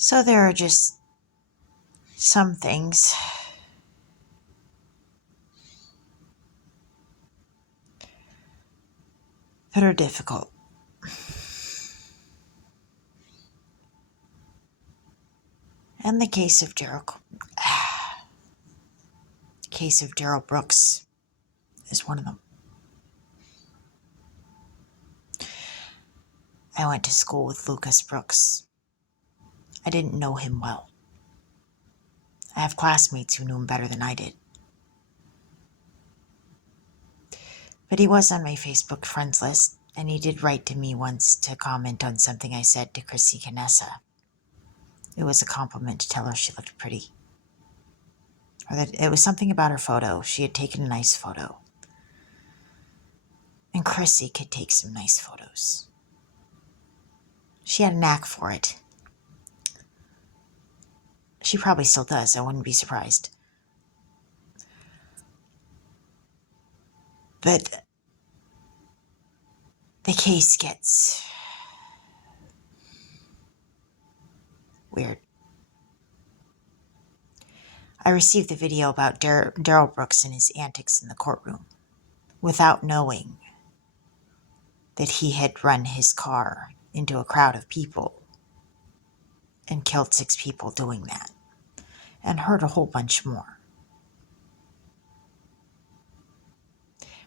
So there are just some things that are difficult. And the case of Darrell Brooks is one of them. I went to school with Lucas Brooks. I didn't know him well. I have classmates who knew him better than I did. But he was on my Facebook friends list, and he did write to me once to comment on something I said to Chrissy Canessa. It was a compliment to tell her she looked pretty. Or that it was something about her photo. She had taken a nice photo. And Chrissy could take some nice photos. She had a knack for it. She probably still does. I wouldn't be surprised. But the case gets weird. I received the video about Darrell Brooks and his antics in the courtroom without knowing that he had run his car into a crowd of people and killed 6 people doing that and hurt a whole bunch more.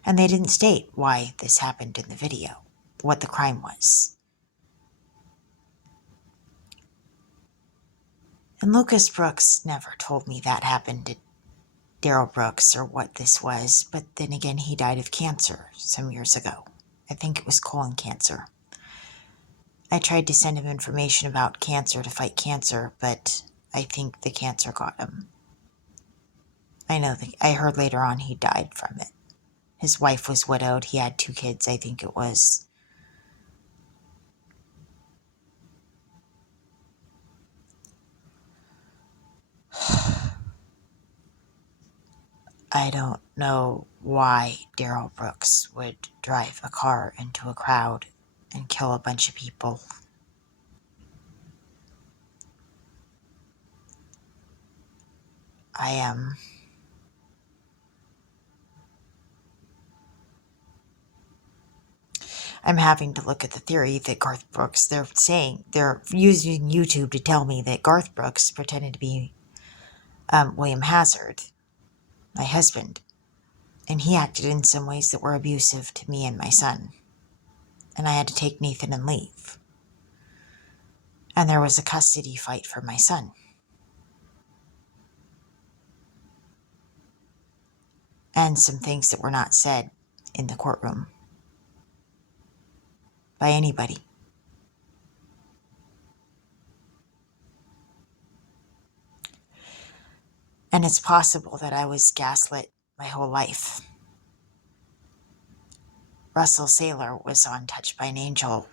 And they didn't state why this happened in the video, what the crime was. And Lucas Brooks never told me that happened to Darrell Brooks or what this was, but then again, he died of cancer some years ago. I think it was colon cancer. I tried to send him information about cancer to fight cancer, but I think the cancer got him. I heard later on he died from it. His wife was widowed. He had 2 kids, I think it was. I don't know why Darrell Brooks would drive a car into a crowd and kill a bunch of people. I'm having to look at the theory that Garth Brooks, they're using YouTube to tell me that Garth Brooks pretended to be William Hazzard, my husband, and he acted in some ways that were abusive to me and my son. And I had to take Nathan and leave. And there was a custody fight for my son. And some things that were not said in the courtroom by anybody. And it's possible that I was gaslit my whole life. Russell Saylor was on Touched by an Angel,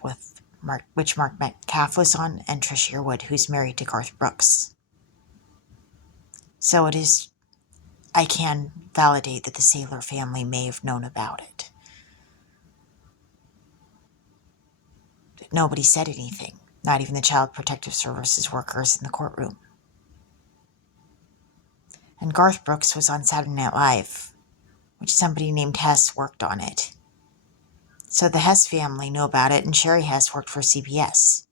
which Mark Metcalf was on, and Trish Yearwood, who's married to Garth Brooks. So I can validate that the Saylor family may have known about it. But nobody said anything, not even the Child Protective Services workers in the courtroom. And Garth Brooks was on Saturday Night Live, which somebody named Hess worked on it. So the Hess family knew about it, and Sherry Hess worked for CBS.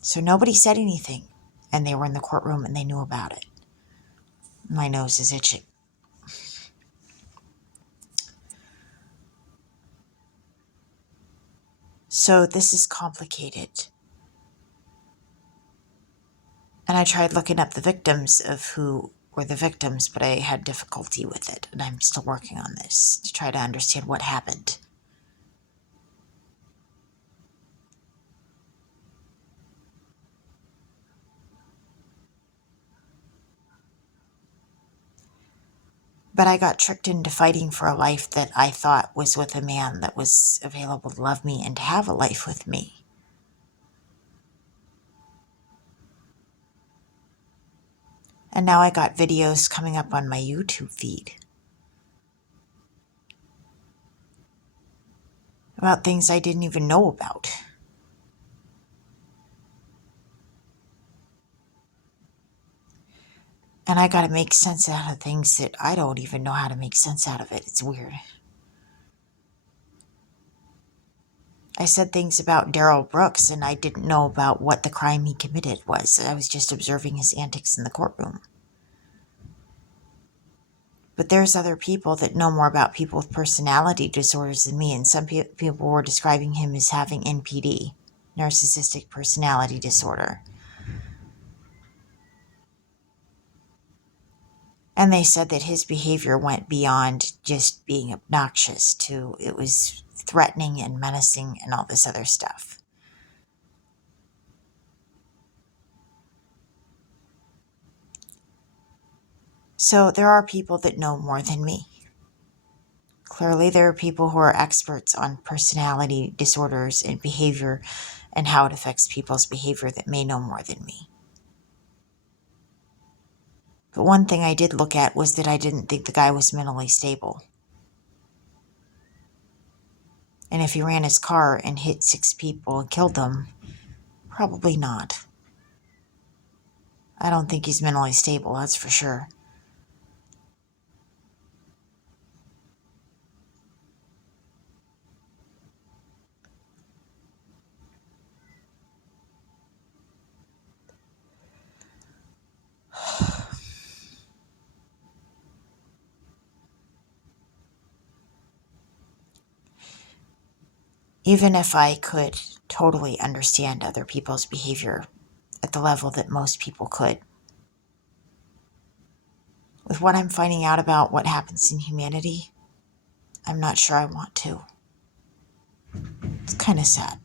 So nobody said anything, and they were in the courtroom and they knew about it. My nose is itching. So this is complicated. And I tried looking up the victims of who were the victims, but I had difficulty with it, and I'm still working on this to try to understand what happened. But I got tricked into fighting for a life that I thought was with a man that was available to love me and to have a life with me. And now I got videos coming up on my YouTube feed about things I didn't even know about. And I gotta make sense out of things that I don't even know how to make sense out of it. It's weird. I said things about Darrell Brooks, and I didn't know about what the crime he committed was. I was just observing his antics in the courtroom. But there's other people that know more about people with personality disorders than me, and some people were describing him as having NPD, narcissistic personality disorder. And they said that his behavior went beyond just being obnoxious to it was threatening and menacing and all this other stuff. So there are people that know more than me. Clearly, there are people who are experts on personality disorders and behavior and how it affects people's behavior that may know more than me. But one thing I did look at was that I didn't think the guy was mentally stable. And if he ran his car and hit 6 people and killed them, probably not. I don't think he's mentally stable, that's for sure. Even if I could totally understand other people's behavior at the level that most people could, with what I'm finding out about what happens in humanity, I'm not sure I want to. It's kind of sad.